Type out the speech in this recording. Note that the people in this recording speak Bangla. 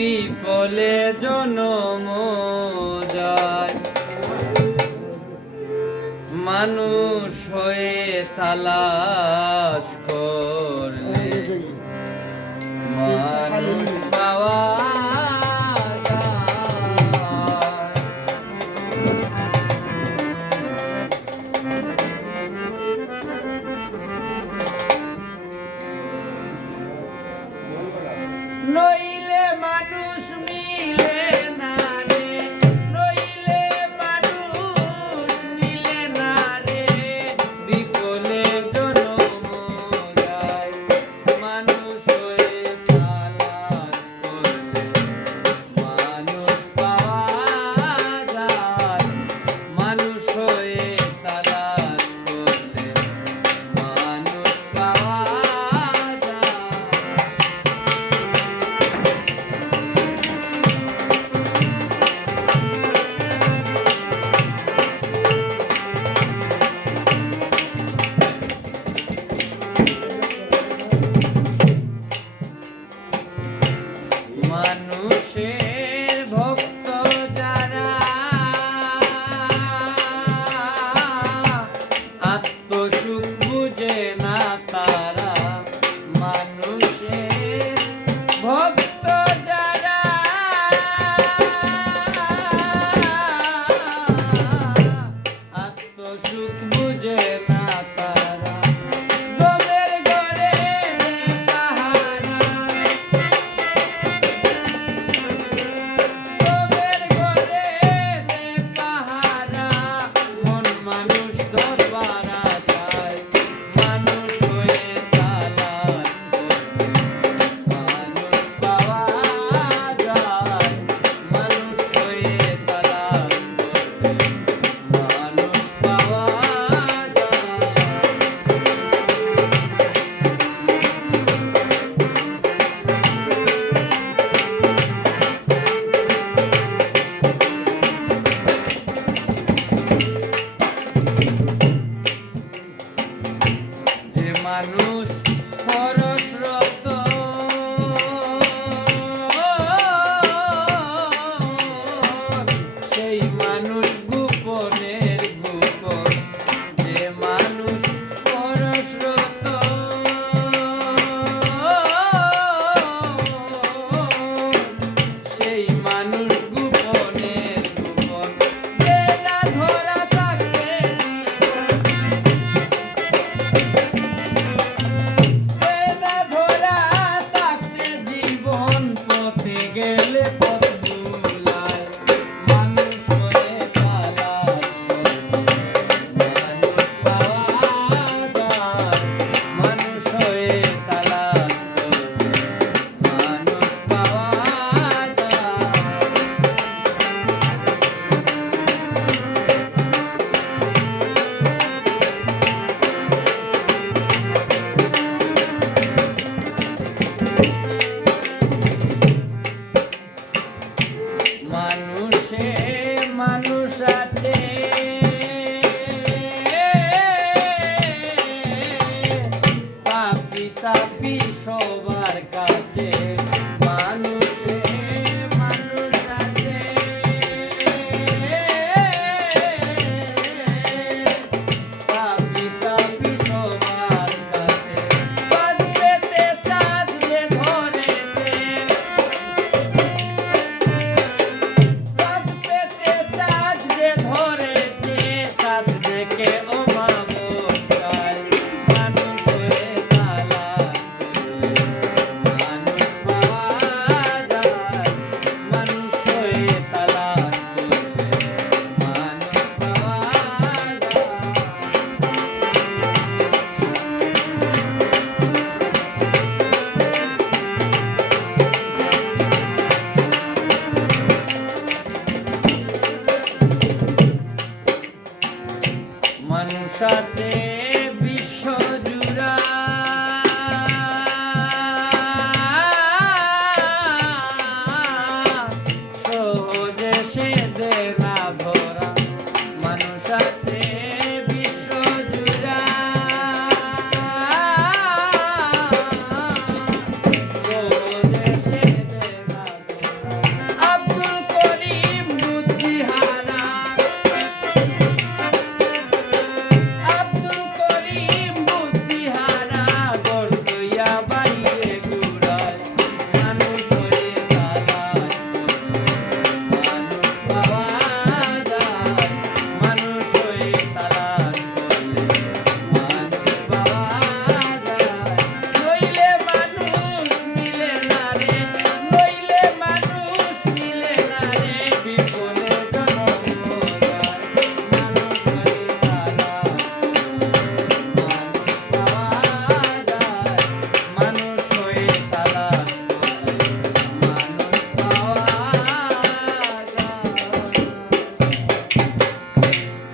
বিফলে জনম যায়। মানুষ হয়ে তালাশ পাপি সবার কাছে।